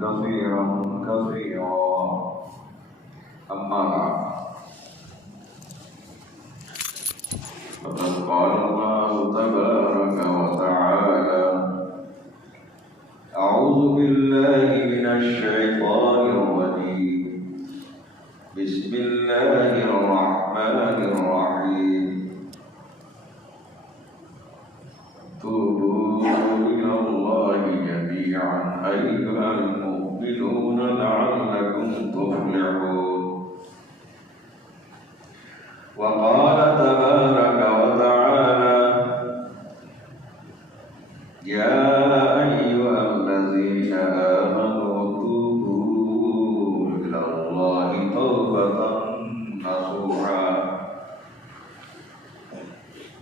كثيرا كثيرا. أما بعد، فقد قال الله تبارك وتعالى: أعوذ بالله من الشيطان الرجيم. بسم الله الرحمن الرحيم. توبوا إلى الله جميعا أيها المؤمنون لعلكم تفلحون. وقال تبارك وتعالى: يا أيها الذين آمنوا توبوا إلى الله توبة نصوحا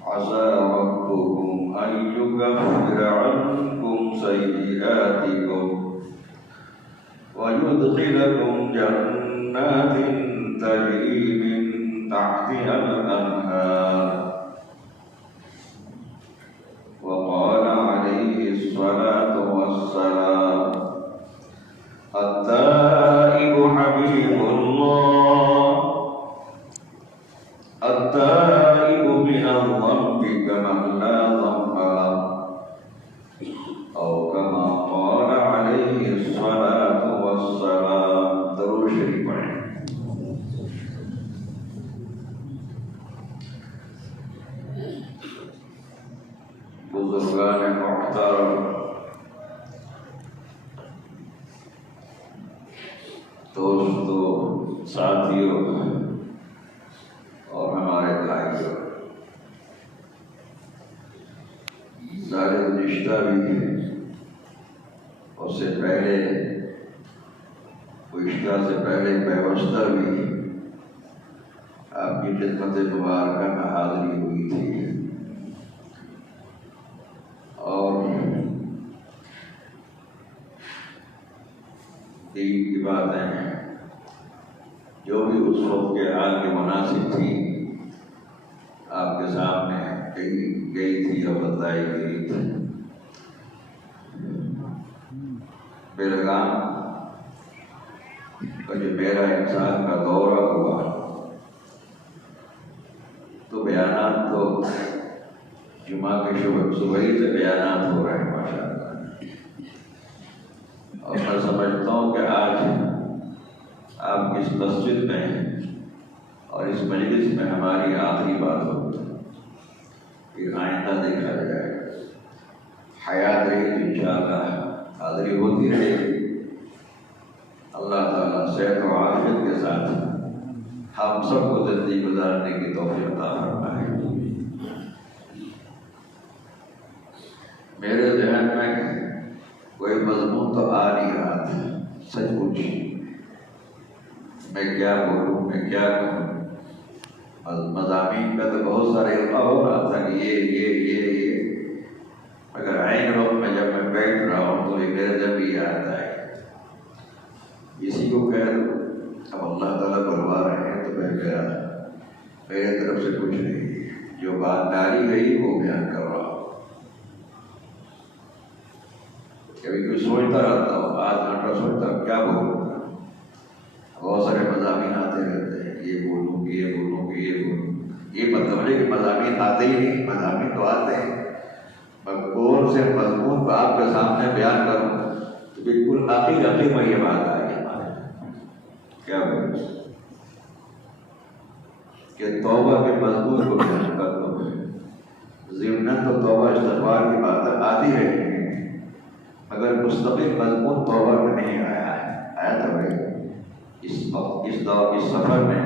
عسى ربكم أن يكفر عنكم سيئاتكم ويدخلكم جنات تجري من تحتها الأنهار. وقال عليه الصلاة والسلام: التائب حبيب الله، التائب من الذنب كمن لا ذنب له، أو كما قال عليه الصلاة والسلام. درود شریف پڑھیں. بزرگان محترم، دوستوں، ساتھیوں اور ہمارے بھائیوں، سارے رشتہ بھی اس سے پہلے رشتہ سے پہلے پیوستہ بھی آپ کی خدمت مبارکہ میں حاضری ہوئی تھی، اور دین کی باتیں جو بھی اس وقت کے حال کے مناسب تھی آپ کے سامنے کہی گئی تھی اور بتائی گئی تھی. بیلگام کا جو میرا انسان کا دورہ ہوا تو بیانات تو جمعہ کے صبح ہی سے بیانات ہو رہے ہیں ماشاء اللہ. اور میں سمجھتا ہوں کہ آج آپ اس مسجد میں اور اس مجلس میں ہماری آخری بات ہوگی. پھر آئندہ دیکھا جائے گا. حیات رہی تو انشاءاللہ حاضری ہوتی رہے گی. اللہ تعالیٰ صحت و عافیت کے ساتھ ہم سب کو زندگی گزارنے کی توفیق عطا فرمائے. میرے ذہن میں کوئی مضمون تو آ نہیں رہا تھا. سچ پوچھ میں کیا بولوں، میں کیا کہوں. مضامین کا تو بہت سارا علم ہو رہا تھا کہ یہ مگر عین وقت میں جب میں بیٹھ رہا ہوں تو یہ میرے جب ہی آتا ہے اسی کو کہہ دو. اب اللہ تعالیٰ بلوا رہے ہیں تو میں کہہ رہا میرے طرف سے کچھ نہیں، جو بات ڈالی گئی وہ بیان کر رہا ہوں. کبھی کوئی سوچتا رہتا ہوں، آدھ گھنٹہ سوچتا ہوں کیا بولوں. بہت سارے مضامین آتے رہتے ہیں، یہ بولوں یہ بولوں یہ بولوں. یہ مطلب ہے کہ مضامین آتے ہی نہیں. مضامین تو آتے ہیں، میں کون سے مضمون کو آپ کے سامنے بیان کروں تو بالکل آخر میں یہ بات آئی ہمارے کیا بولوں کہ توبہ کے مضمون کو بیان کر دو. ضمناً تو توبہ استغفار کی باتیں آتی رہی ہیں مگر مستقل مضمون توبہ میں نہیں آیا ہے. آیا تھا بھائی اس سفر میں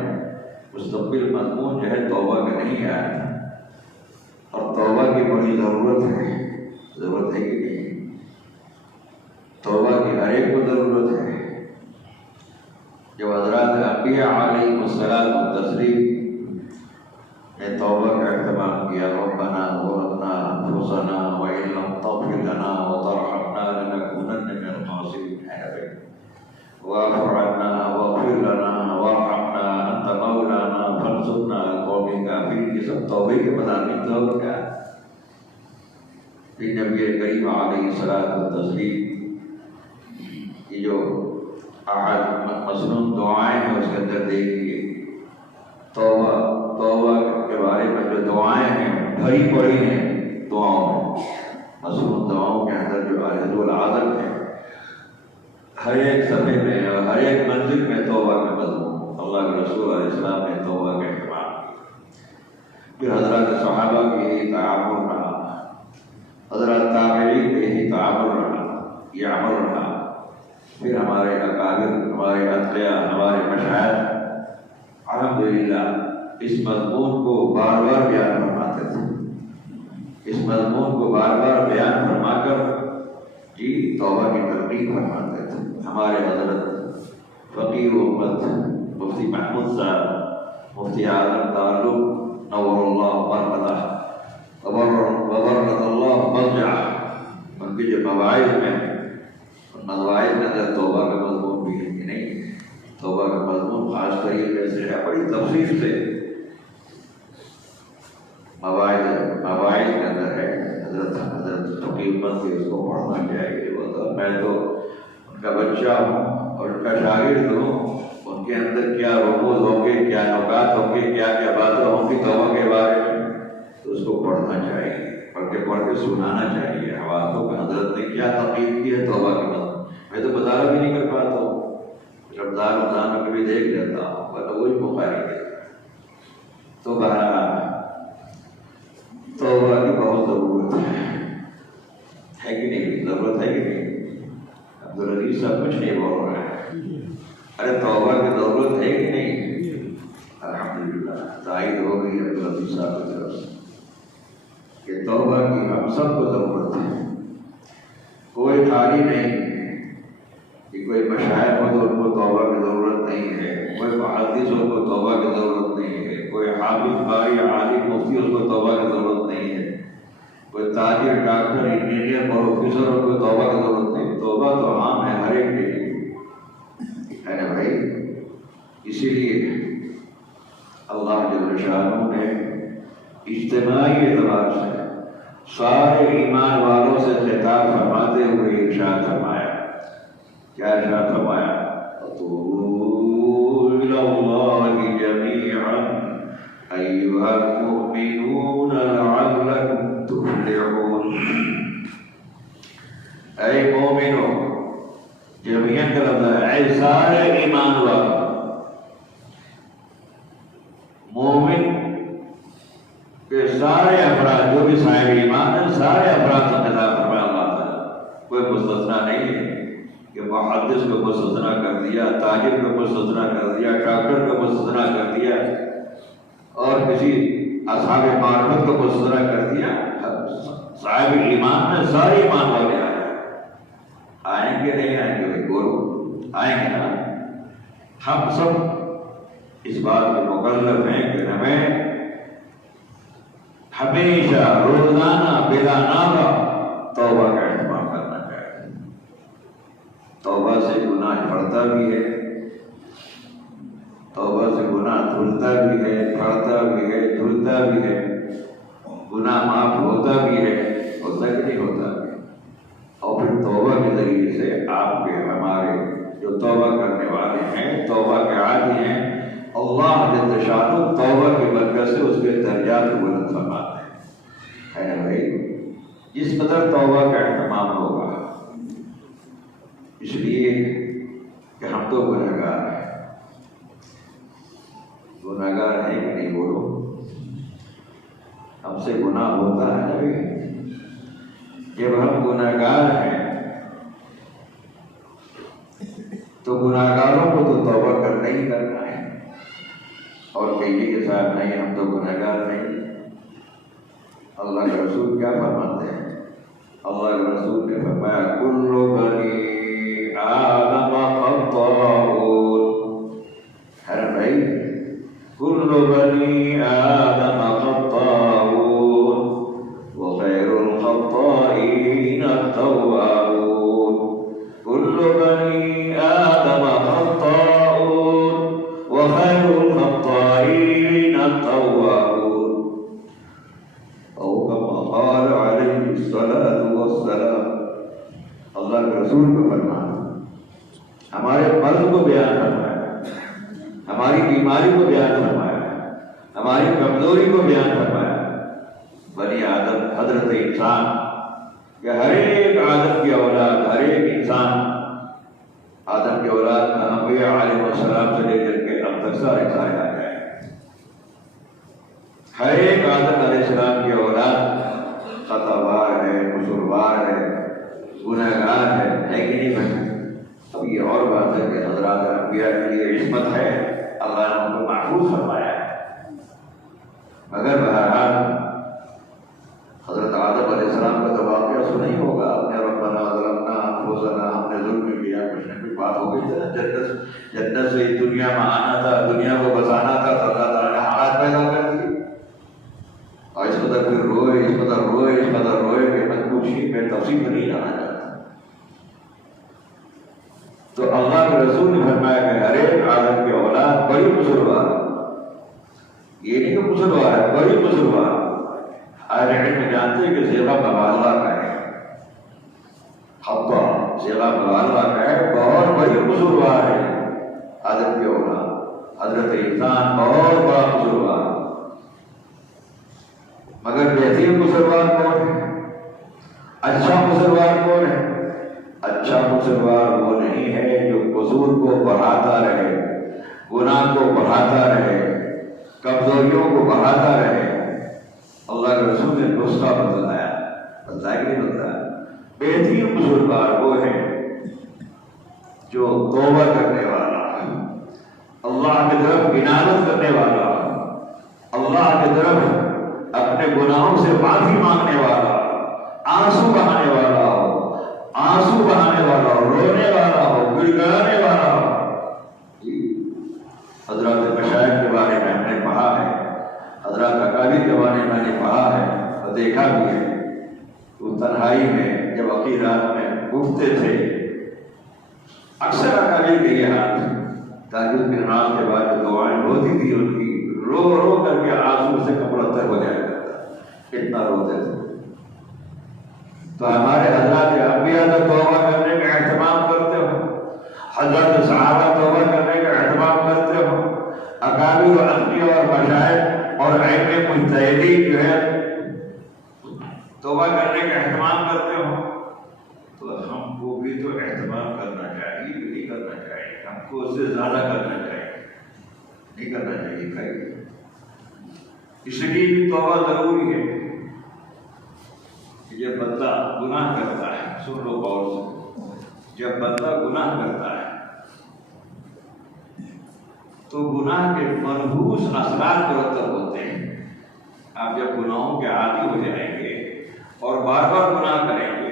مستقبل مضمون جو ہے توبہ کا نہیں آیا. اور توبہ کی بڑی ضرورت ہے کہ نہیں؟ توبہ کی ہر ایک کو ضرورت ہے. جب حضرات انبیاء علیہ الصلاۃ والتسلیم نے توبہ کا اہتمام کیا: ربنا ظلمنا انفسنا وان لم تغفر لنا وترحمنا لنكونن من الخاسرین. واعف عنا واغفر لنا وارحمنا انت مولانا فانصرنا على القوم الكافرین. یہ سب توبہ کے مضامین تو کیا ہے. پھر نبی کریم علیہ الصلوۃ والتسلیم کی جو مصنون دعائیں ہیں اس کے اندر دیکھیے توبہ کے بارے میں جو دعائیں ہیں بھری پڑی ہیں دعاؤں میں، مصنون دعاؤں کے اندر جو علیہ العادت ہے، ہر ایک صفحے میں اور ہر ایک منزل میں توبہ کا مضمون، اللہ کے رسول علیہ السلام نے توبہ کا اہتمام کیا۔ پھر حضرات صحابہ کی یہی تعامل رہا، حضرات تابعین کا یہی تعامل رہا، یہ عمل رہا۔ پھر ہمارے اکابر، ہمارے اتقیاء، ہمارے مشائخ الحمدللہ اس مضمون کو بار بار بیان فرماتے تھے، اس مضمون کو بار بار بیان فرما کر جی توبہ کی ترغیب فرماتے تھے۔ ہمارے حضرت فقیر امت مفتی محمود صاحب، مفتی اعظم تعلق نور اللہ مرقدہ وبرکت اللہ مرجع، ان کے جو مواعظ میں، ان مواعظ میں اندر توبہ کا مضمون بھی ہے کہ نہیں؟ توبہ کا مضمون خاص طریقے سے ہے، بڑی تفصیل سے مواعظ کے اندر ہے۔ حضرت فقیر امت کے اس کو پڑھنا چاہیے۔ میں تو ان کا بچہ ہوں اور ان کا شاگرد ہوں، ان کے اندر کیا رموز ہوں گے، کیا نکات ہوں گے، کیا کیا باتیں ہوں گی توبہ کے بارے میں، تو اس کو پڑھنا چاہیے، پڑھ کے سنانا چاہیے۔ حوالوں کا حضرت نے کیا تقریر کی ہے توبہ کے مطلب، میں تو مطالعہ بھی نہیں کر پاتا ہوں، رمضان میں کبھی دیکھ لیتا ہوں، ورنہ وہی بخاری ہے۔ تو بہرحال توبہ کی بہت ضرورت ہے کہ نہیں؟ ضرورت ہے کہ نہیں؟ عبدالعزیز صاحب کچھ نہیں بول رہے ہیں، ارے توبہ کی ضرورت ہے کہ نہیں؟ الحمدللہ تائید ہو گئی عبدالعزیز صاحب کی طرف سے کہ توبہ کی ہم سب کو ضرورت ہے۔ کوئی خالی نہیں کہ کوئی مشائخ ہو تو ان کو توبہ کی ضرورت نہیں ہے، کوئی محدث ہو کو توبہ کی ضرورت نہیں ہے، کوئی حافظ قاری عالم مفتی اس کو توبہ کی ضرورت نہیں ہے، کوئی تاجر ڈاکٹر انجینئر پروفیسر اس کو توبہ کی ضرورت نہیں۔ توبہ تو عام ہے ہر ایک کے لیے، ہے نا بھائی؟ اسی لیے اللہ جل شانہ نے اجتماعی اعتبار سے سارے ایمان والوں سے خطاب فرماتے ہوئے ارشاد فرمایا، کیا ارشاد فرمایا؟ وَتُوبُوا إِلَى اللَّهِ جَمِيعًا أَيُّهَا الْمُؤْمِنُونَ لَعَلَّكُمْ تُفْلِحُونَ۔ اے مومنوں، جمعیت کا لفظ ہے، اے سارے ایمان والوں، مومن کہ سارے افراد جو بھی صاحب ایمان ہیں، سارے افراد سے خطاب فرمایا اللہ تعالیٰ، کوئی مستثنا نہیں ہے کہ محدث کو مستثنا کر دیا، تاجر کو مستثنا کر دیا، ڈاکٹر کو مستثنا کر دیا اور کسی اصحاب معرفت کو مستثنا کر دیا۔ صاحب ایمان میں سارے ایمان والے آئیں گے نہیں آئیں گے؟ بھائی بولو، آئیں گے نا؟ ہم سب اس بات میں مکلف ہیں کہ ہمیں ہمیشہ روزانہ بلا ناغہ توبہ کا اہتمام کرنا چاہیے۔ توبہ سے گناہ بڑھتا بھی ہے، توبہ سے گناہ دھلتا بھی ہے، بڑھتا بھی ہے، دھلتا بھی ہے، گناہ معاف ہوتا بھی ہے، ہوتا کہ نہیں ہوتا بھی۔ اور پھر توبہ کے ذریعے سے آپ کے ہمارے جو توبہ کرنے والے ہیں، توبہ کے عادی ہیں، اللہ جل شانہ توبہ کی برکت سے اس کے درجات کو بلند فرماتے ہیں، ہے نا بھائی؟ جس قدر توبہ کا اہتمام ہوگا، اس لیے کہ ہم تو گنہگار ہیں، گنہگار ہیں کہ نہیں؟ بولو، ہم سے گناہ ہوتا ہے نا۔ جب ہم گنہگار ہیں تو گنہگاروں کو تو توبہ کرنا ہی کرنا ہے، اور کہیے کہ صاحب نہیں ہم تو گنہگار نہیں۔ اللہ کے رسول کیا فرماتے ہیں؟ اللہ کے رسول نے فرمایا کل بنی آدم خطاؤون، ہے بھائی؟ کل بنی آدم خطاؤون وخیر الخطائین التوابون، کل بنی آدم خطاؤون وخیر الخطائین التوابون، او کما قال علیہ الصلاۃ والسلام۔ اللہ کے رسول کو ہمارے مرض کو بیان فرمایا، ہماری بیماری کو بیان فرمایا، ہماری کمزوری کو بیان فرمایا۔ بنی آدم، حضرت انسان، کہ ہر ایک آدم کی اولاد، ہر ایک انسان آدم کی اولاد کا انبیاء علیہ السلام سے لے کر کے اب تک سارے آ جائے، ہر ایک آدم علیہ السلام کی اولاد خطاوار ہے، قصوروار ہے، گنہگار ہے کہ نہیں بھائی؟ اب یہ اور بات ہے کہ حضرات انبیاء کے لیے عصمت ہے، اللہ نے ان کو محفوظ فرمایا ہے۔ مگر بہرحال حضرت آدم علیہ السلام کا تو واقعہ سنا ہی ہوگا، اپنے ربنا ظلمنا انفسنا، ہم نے ظلم کیا، کچھ نہ کچھ بات ہو گئی تھی، جنت سے دنیا میں آنا تھا، دنیا کو بسانا تھا، تو اللہ تعالیٰ نے حالات پیدا کر دیے، اور اس قدر پھر روئے، اس قدر روئے، اس قدر روئے کہ میں کچھ ہی میں تفصیل میں نہیں جانا چاہتا۔ تو اللہ کے رسول نے فرمایا کہ ہر ایک آدم کی اولاد بڑی قصوروار، یہ نہیں کہ قصوروار ہے، بڑی قصوروار۔ اہل علم جانتے ہیں کہ صیغہ مبالغہ کا ہے، خطا صیغہ مبالغہ کا ہے، بہت بڑی قصوروار ہے آدم کی اولاد، حضرت انسان بہت بڑا قصوروار۔ مگر بہترین قصوروار کون ہے؟ اچھا قصوروار کون ہے؟ اچھا قصوروار وہ نہیں ہے جو قصور کو بڑھاتا رہے، گناہ کو بڑھاتا رہے، کمزوریوں کو بڑھاتا رہے۔ اللہ کے رسول نے نسخہ بتلایا کہ نہیں بتلایا؟ بہترین قصوروار وہ ہے جو توبہ کرنے والا، اللہ کی طرف انابت کرنے والا، اللہ کی طرف اپنے گناہوں سے معافی مانگنے والا، آنسو بہانے والا ہو، آنسو بہانے والا ہو، رونے والا ہو، گڑگڑانے والا ہو۔ حضرات مشائخ کے بارے میں ہم نے پڑھا ہے، حضرات اکابر کے بارے میں نے پڑھا ہے اور دیکھا بھی ہے، وہ تنہائی میں جب عقیدات میں اٹھتے تھے، اکثر اکابر کے یہ حال تہجد کی نماز کے بعد جو دعائیں ہوتی تھی ان کی، رو رو کر کے آنسو سے کپڑا تر ہو جایا کرتا، اتنا روتے تھے۔ تو ہمارے حضرات انبیاء تو توبہ کرنے کا اہتمام کرتے ہو، حضرت صحابہ توبہ کرنے کا اہتمام کرتے ہو، اکابر و انبیاء اور مشائخ اور ائمہ مجتہدین جو ہے توبہ کرنے کا اہتمام کرتے ہو، تو ہم کو بھی تو اہتمام کرنا چاہیے، نہیں کرنا چاہیے، ہم کو اس سے زیادہ کرنا چاہیے، نہیں کرنا چاہیے بھائی۔ اس لیے بھی توبہ ضروری ہے کہ جب بندہ گناہ کرتا ہے، سن لو غور سے، جب بندہ گناہ کرتا ہے تو گناہ کے منحوس اثرات مرتب ہوتے ہیں۔ آپ جب گناہوں کے عادی ہو جائیں گے اور بار بار گناہ کریں گے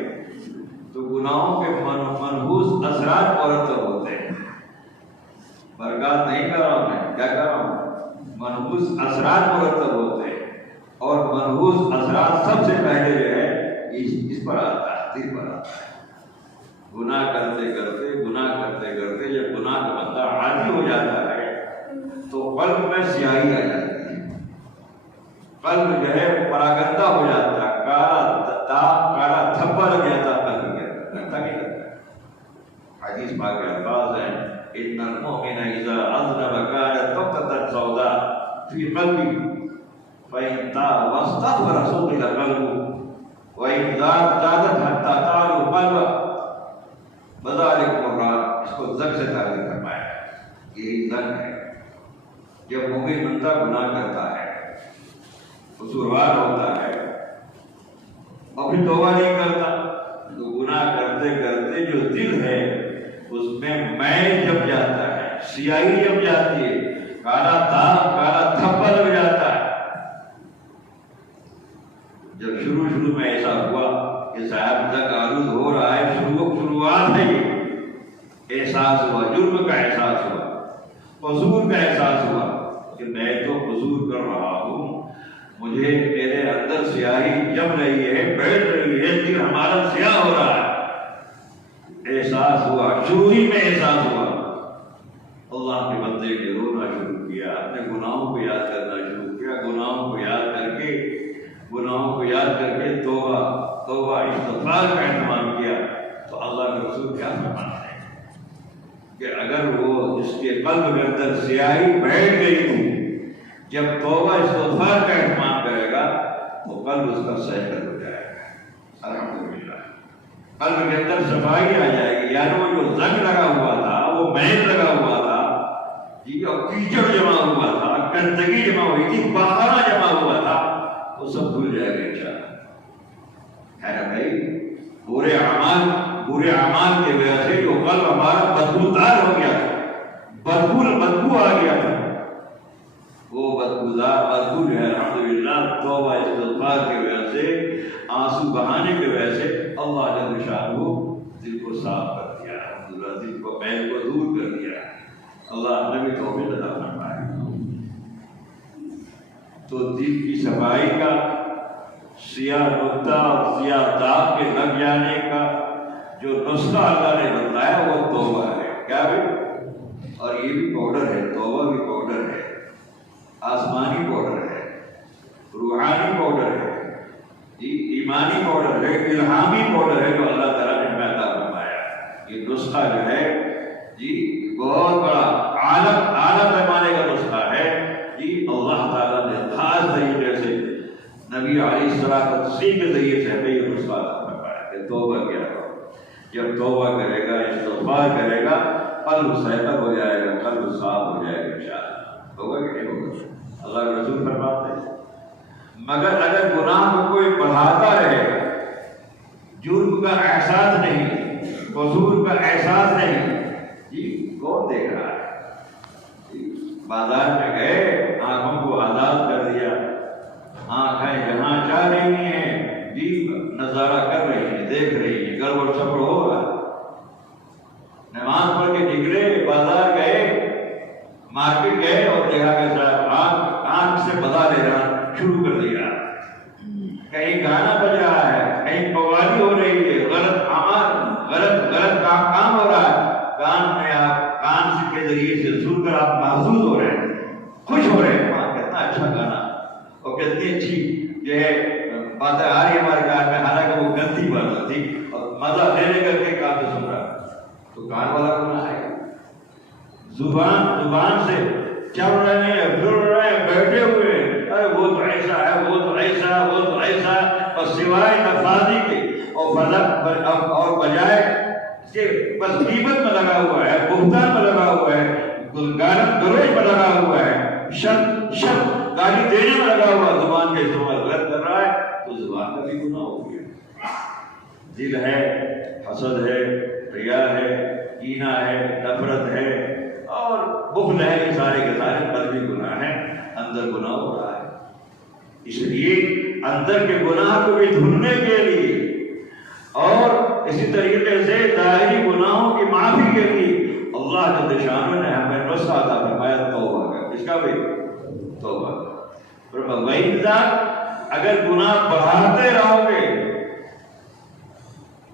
تو گناہوں کے منحوس اثرات مرتب ہوتے ہیں۔ برکات نہیں کر رہا ہوں میں، کیا کر رہا ہوں؟ منحوس اثرات مرتب ہوتے ہیں، اور منحوس اثرات سب سے پہلے جو ہے اس پر آتا ہے، دل پر آتا ہے۔ گناہ کرتے کرتے جب گناہ کا بندہ عادی ہو جاتا ہے تو قلب میں سیاہی آ جاتی ہے، قلب جو ہے پراگندہ ہو جاتا ہے، کالا دھبا لگ جاتا ہے قلب کے اندر، لگتا نہیں لگتا۔ حدیث پاک کے الفاظ ہیں، ان المؤمن اذا اذنب كانت نقطة سوداء في قلبه فإن تاب واستغفر صغر قلبه وإن زادت حتى تعلو قلبه بذلك مرات۔ اس کو زنگ سے تعبیر فرمایا، یہی زنگ ہے۔ جب مومن بندہ گناہ کرتا ہے، قصوروار ہوتا ہے اور پھر توبہ نہیں کرتا، تو گناہ کرتے کرتے جو دل ہے اس میں میل جم جاتا ہے، سیاہی جم جاتی ہے، کالا داغ، کالا دھبا لگ جاتا ہے۔ جب شروع میں ایسا ہوا کہ صاحب تک آلود ہو رہا ہے، شروعات ہے، یہ احساس ہوا، جرم کا احساس ہوا، قصور کا احساس ہوا کہ میں تو قصور کر رہا ہوں، مجھے میرے اندر سیاہی جم رہی ہے، بیٹھ رہی ہے، دل ہمارا سیاہ ہو رہا ہے، احساس ہوا، شروع ہی میں احساس ہوا، اللہ کے بندے نے رونا شروع کیا، اپنے گناہوں کو یاد کرنا شروع کیا، گناہوں کو یاد کر کے توبہ استغفار کا اہتمام کیا، تو اللہ کے رسول کیا فرماتے ہیں؟ جس کے قلب کے اندر سیاہی بیٹھ گئی تھی، جب توبہ استغفار کا اہتمام کرے گا تو قلب اس کا سہل ہو جائے گا۔ الحمدللہ قلب کے اندر صفائی آ جائے گی، یعنی وہ جو زنگ لگا ہوا تھا، وہ میل لگا ہوا تھا، اور کیچڑ جمع ہوا تھا، گندگی جمع ہوئی تھی، بخارا جمع ہوا تھا، وہ سب دھل جائے گا انشاءاللہ۔ ہے نا بھائی؟ برے اعمال کی وجہ سے جو قلب ہمارا بدبودار ہو گیا تھا، بدبو آ گیا تھا، وہ بدبو جو ہے الحمدللہ توبہ استغفار کی وجہ سے، آنسو بہانے کی وجہ سے اللہ جل شانہ دل کو صاف کر دیا، الحمدللہ دل کو میل کو دور کر دیا۔ اللہ نے بھی توبہ عطا فرمائے۔ تو دل کی صفائی کا، سیاہ نقطہ اور سیاہ داغ کے لگ جانے کا جو نسخہ اللہ نے بتایا وہ توبہ ہے۔ کیا بھی؟ اور یہ بھی پاؤڈر ہے، توبہ بھی پاؤڈر ہے، آسمانی پاؤڈر ہے، روحانی پاؤڈر ہے، ایمانی پاؤڈر ہے، الہامی پاؤڈر ہے جو اللہ تعالیٰ نے ہمیں عطا فرمایا۔ یہ نسخہ جو ہے بہت بڑا اعلیٰ پیمانے کا نسخہ ہے اللہ تعالیٰ نے خاص طریقے سے نبی علیہ السلام کے ذریعے سے ہمیں یہ نسخہ عطا فرمایا کہ توبہ کیا ہو۔ جب توبہ کرے گا، استغفار کرے گا، قلب سہل ہو جائے گا، قلب صاف ہو جائے گا انشاءاللہ۔ ہوگا کہ نہیں ہوگا؟ اللہ کے رسول فرماتے ہیں مگر اگر گناہ کو کوئی بڑھاتا رہے گا، جرم کا احساس نہیں، قصور کا احساس نہیں، کون دیکھ رہا ہے؟ بازار میں گئے، آنکھوں کو آزاد کر دیا، آنکھیں جہاں چاہ رہی ہیں نظارہ کر رہی ہیں، دیکھ رہی ہیں، گڑبڑ سبڑ ہو رہا۔ نماز پڑھ کے نکلے، بازار گئے، مارکیٹ گئے اور دیکھا کہ صاحب آنکھ سے بتا لے رہا شروع کر دیا، کہیں گانا بج رہا ہے، کہیں قوالی ہو رہی ہے، غلط کام ہو رہا ہے، کان کے ذریعے سے سن کر آپ محسوس ہو رہے ہیں، خوش ہو رہے ہیں، وہاں کتنا اچھا گانا اور کتنی اچھی جو ہے باتیں آ رہی ہے ہمارے کان میں، حالانکہ وہ گندی بات تھی اور مزہ لینے کر کے کان سے سن رہا، تو کان والا گناہ ہے۔ زبان سے چل رہے ہیں، پھر رہے ہیں، بیٹھے ہوئے ہیں، ارے وہ تو ایسا ہے، وہ تو ایسا، وہ تو ایسا، اور سوائے نفاذی کے اور بجائے کہ بس غیبت میں لگا ہوا ہے، بہتان میں لگا ہوا ہے، گلوچ میں لگا ہوا ہے، شب گالی دینے میں لگا ہوا، زبان کا استعمال غلط کر رہا ہے، تو زبان کا بھی گناہ ہو گیا۔ دل ہے، حسد ہے، ریا ہے، کینہ ہے، نفرت ہے اور بخل ہے، یہ سارے کے سارے قلبی گناہ ہیں، اندر گناہ ہو رہا ہے۔ اس لیے اندر کے گناہ کو بھی دھلنے کے لیے اور اسی طریقے سے ظاہری گناہوں کی معافی کے لیے اللہ جل شانہ نے ہمیں نسخہ عطا فرمایا توبہ کا۔ اس کا بھی توبہ کا۔ اگر گناہ بڑھاتے رہو گے،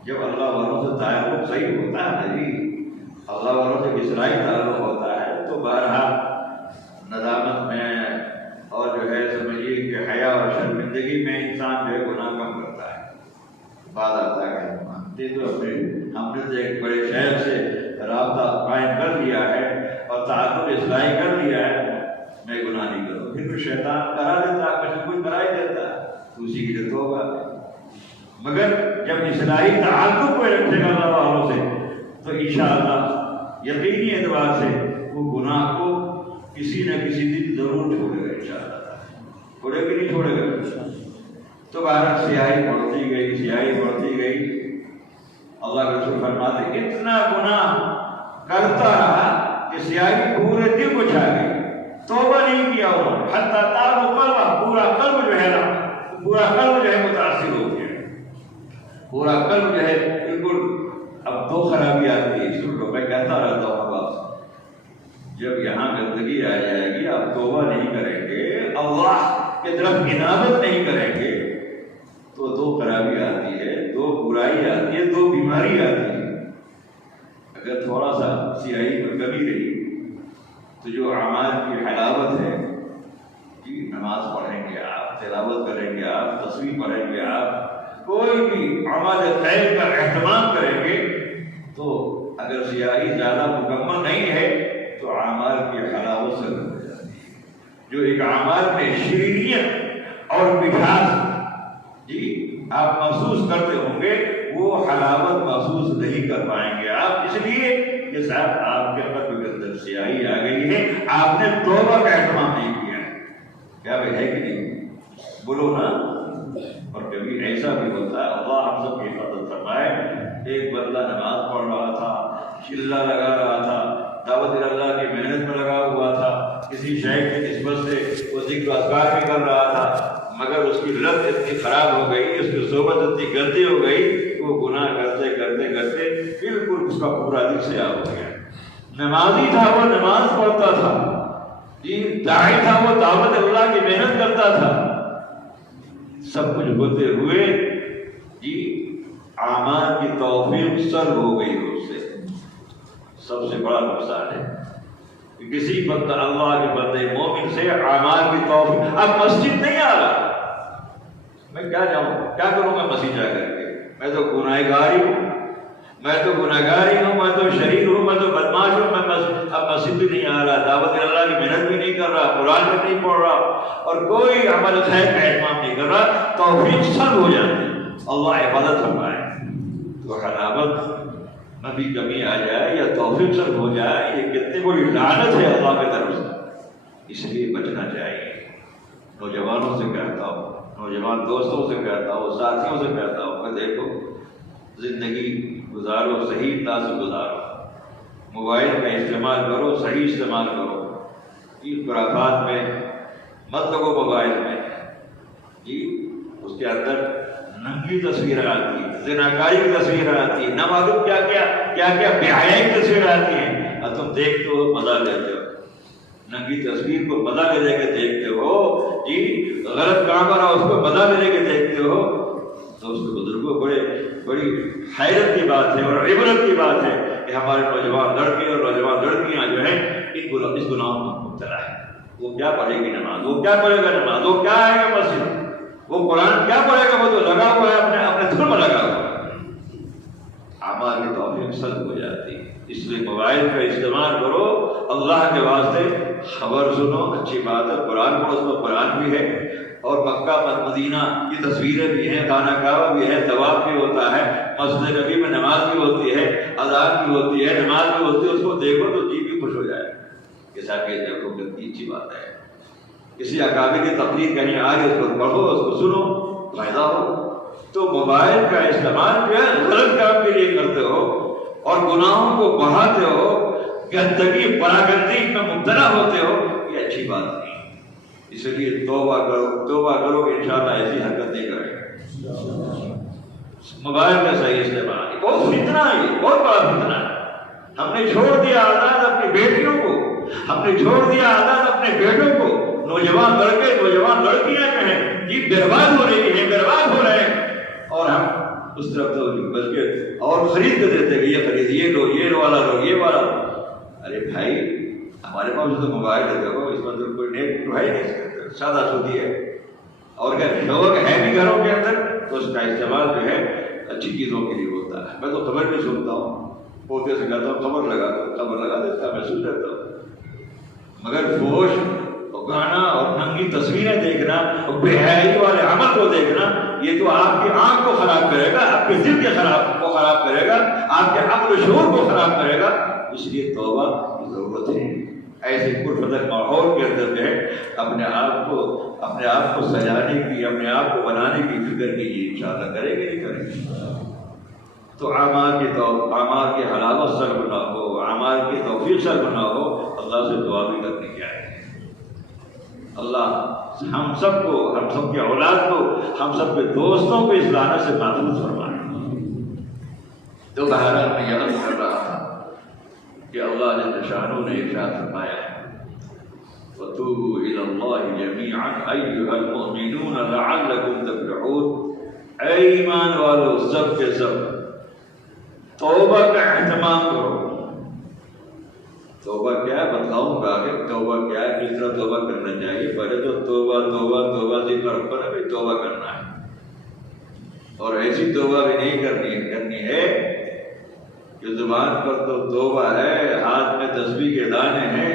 جب اللہ والوں سے تعلق صحیح ہوتا ہے نا اللہ والوں سے اصلاحی تعلق ہوتا ہے، تو بہرحال ندامت میں اور جو ہے سمجھیے کہ حیا اور شرمندگی میں انسان جو ہے گناہ کم کرتا ہے۔ بعد آتا ہے تو ہم نے تو ایک بڑے شہر سے رابطہ قائم کر دیا ہے اور تعلق اصلاحی کر دیا ہے، میں گناہ نہیں کروں، پھر تو شیطان کرا دیتا ہے، کچھ کوئی کرا ہی دیتا ہے، تو اسی کی لیے توبہ ہے۔ مگر جب اصلاحی تعلق کو رکھے گا اللہ والوں سے تو انشاءاللہ یقینی اعتبار سے وہ گناہ کو کسی نہ کسی دن ضرور چھوڑے گا انشاءاللہ۔ چھوڑے کہ نہیں چھوڑے گا؟ تو بہرحال سیاہی بڑھتی گئی۔ اللہ کے رسول فرماتے اتنا گناہ کرتا رہا کہ سیاہی پورے دل کو چھا گئی، توبہ نہیں کیا انہوں نے، حتیٰ تاب قلب، پورا قلب جو ہے متاثر ہو گیا، پورا قلب جو ہے بالکل۔ اب دو خرابی آتی ہے، سن لو، میں کہتا رہتا ہوں بات، جب یہاں گندگی آ جائے گی، آپ توبہ نہیں کریں گے، اللہ کی طرف انابت نہیں کریں گے، تو دو خرابی آتی ہے، دو برائی آتی ہے، دو بیماری آتی ہے۔ اگر تھوڑا سا سیاہی پر کمی رہی تو جو اعمال کی حلاوت ہے، نماز پڑھیں گے آپ، تلاوت کریں گے آپ، تصویر پڑھیں گے آپ، کوئی بھی عمل خیر کا اہتمام کریں گے، تو اگر سیاہی زیادہ مکمل نہیں ہے تو اعمال کی حلاوت سے ہو جاتی ہے. جو ایک اعمال میں شرینیت اور مٹھاس آپ محسوس کرتے ہوں گے وہ حلاوت محسوس نہیں کر پائیں گے آپ، اس لیے کہ صاحب آپ کے قلب کے اندر سیاہی آ گئی ہے، آپ نے توبہ کا اہتمام نہیں کیا ہے. کیا وہ ہے کہ نہیں؟ بولو نا. اور کبھی ایسا بھی ہوتا ہے، اللہ ہم سب کی حفاظت فرمائے، ایک بندہ نماز پڑھ رہا تھا، چلا لگا رہا تھا، دعوت اللہ کی محنت میں لگا ہوا تھا، کسی شیخ کی نسبت سے وہ ذکر و اذکار بھی کر رہا تھا، مگر اس کی لت اتنی خراب ہو گئی، اس کی صحبت اتنی گندی ہو گئی، وہ گناہ کرتے کرتے کرتے بالکل اس کا پورا دل سیاہ ہو گیا. نمازی تھا، وہ نماز پڑھتا تھا، داعی تھا، وہ دعوت اللہ کی محنت کرتا تھا، سب کچھ ہوتے ہوئے اعمال کی توفیق سلب ہو گئی اس سے. سب سے بڑا نقصان ہے کہ کسی بندہ اللہ کے بندے مومن سے اعمال کی توفیق. اب مسجد نہیں آ رہا، میں کیا جاؤں، کیا کروں گا مسجد جا کر کے؟ میں تو گناہگاری ہوں، میں تو شریر ہوں، میں تو بدماش ہوں. میں اب مسجد بھی نہیں آ رہا، دعوت اللہ کی محنت بھی نہیں کر رہا، قرآن بھی نہیں پڑھ رہا، اور کوئی عمل خیر کا اہتمام نہیں کر رہا. توفیق سلب ہو جاتی ہے. اللہ حفاظت فرمائے. تو حلاوت میں بھی کمی آ جائے یا توفیق سلب ہو جائے، یہ کتنی بڑی لعنت ہے اللہ کی طرف سے. اس لیے بچنا چاہیے. نوجوانوں سے کہتا ہوں، نوجوان دوستوں سے کہتا ہوں، ساتھیوں سے کہتا ہوں کہ دیکھو زندگی گزارو، صحیح انداز سے گزارو. موبائل کا استعمال کرو، صحیح استعمال کرو. خرافات میں مت لگو موبائل میں. اس کے اندر ننگی تصویریں آتی ہیں، زناکاری کی تصویریں آتی ہیں، نہ معلوم کیا کیا بے حیائی کی تصویریں آتی ہیں، اور تم دیکھتے ہو، مزہ لیتے ہو. ننگی تصویر کو مزہ لے کے دیکھتے ہو، غلط کام کرا اس کو مزہ لے کے دیکھتے ہو. تو اس کے بزرگوں بڑی حیرت کی بات ہے اور عبرت کی بات ہے کہ ہمارے نوجوان لڑکے اور نوجوان لڑکیاں جو ہیں اس گناہ میں مبتلا ہے. وہ کیا پڑھے گی نماز، وہ کیا پڑھے گا نماز، وہ کیا آئے گا مسجد، وہ قرآن کیا پڑھے گا، وہ تو لگا ہوا ہے اپنے دھن میں لگا ہوا ہے. اعمال کی توفیق سلب ہو جاتی ہے. اس لیے موبائل کا استعمال کرو اللہ کے واسطے. خبر سنو، اچھی بات ہے، قرآن پڑھو، اس میں قرآن بھی ہے، اور مکہ مدینہ کی تصویریں بھی ہیں، خانہ کعبہ بھی ہے، طواف بھی ہوتا ہے، مسجد نبی میں نماز بھی ہوتی ہے، اذان بھی ہوتی ہے، نماز بھی ہوتی ہے. اس کو دیکھو تو جی بھی خوش ہو جائے. جیسا کہ دیکھو کتنی اچھی بات ہے. کسی اکابر کی تقریر کہیں آ رہی، اس کو پڑھو، اس کو سنو، فائدہ ہو. تو موبائل کا استعمال جو ہے غلط کام کے لیے کرتے ہو اور گناہوں کو بڑھاتے ہو، گندگی پراگندگی میں مبتلا ہوتے ہو، یہ اچھی بات نہیں. اس لیے توبہ کرو کہ انشاءاللہ ایسی حرکت نہیں کریں گے. موبائل کا صحیح استعمال بہت فتنہ ہے، بہت بڑا فتنہ ہے. ہم نے چھوڑ دیا آزاد اپنی بیٹیوں کو، ہم نے چھوڑ دیا آزاد اپنے بیٹوں کو. نوجوان لڑکے نوجوان لڑکیاں جو ہیں برباد ہو رہی ہیں، برباد ہو رہے ہیں، اور ہم اس طرف تو بلکہ اور خرید کے دیتے کہ یہ خرید، یہ لو، یہ والا لو، یہ والا لو. ارے بھائی ہمارے پاس تو موبائل ہے، دیکھو اس میں تو کوئی نیٹ تو ہے نہیں، سادہ سودی ہے. اور اگر شوق ہے بھی گھروں کے اندر تو اس کا استعمال جو ہے اچھی چیزوں کے لیے ہوتا ہے. میں تو خبر بھی سنتا ہوں، پوتے سے کہتا ہوں خبر لگا دیتا میں سن لیتا ہوں. مگر فوش گانا اور ننگی تصویریں دیکھنا اور بے حیائی والے عمل کو دیکھنا، یہ تو آپ کی آنکھ کو خراب کرے گا، آپ کے دل کو خراب کرے گا، آپ کے عقل و شعور کو خراب کرے گا. اس لیے توبہ کی ضرورت ہے. ایسے پرفتر ماحول کے اندر جو ہے اپنے آپ کو سجانے کی، اپنے آپ کو بنانے کی فکر کیجیے. انشاءاللہ کریں گے نہیں کریں گے تو اعمال کی حلاوت سلب نہ ہو، اعمال کی توفیق سلب نہ ہو. اللہ سے دعا بھی کرنی چاہیے. اللہ ہم سب کے اولاد کو، ہم سب کے دوستوں کو اس لعنت سے محفوظ فرمائے. تو بہرحال میں یہ عرض کر رہا تھا کہ اللہ جل شانہ نے ارشاد فرمایا وَتُوبُوا إِلَى اللَّهِ جَمِيعًا أَيُّهَا الْمُؤْمِنُونَ لَعَلَّكُمْ تُفْلِحُونَ. اے ایمان والو سب کے سب توبہ کا اہتمام کرو. توبہ کیا ہے بتلاؤں گا کہ توبہ کیا ہے، کس طرح توبہ کرنا چاہیے. پہلے تو توبہ ذکر پر ابھی توبہ کرنا ہے، اور ایسی توبہ بھی نہیں کرنی ہے کہ زبان پر تو توبہ ہے، ہاتھ میں تسبیح کے دانے ہیں،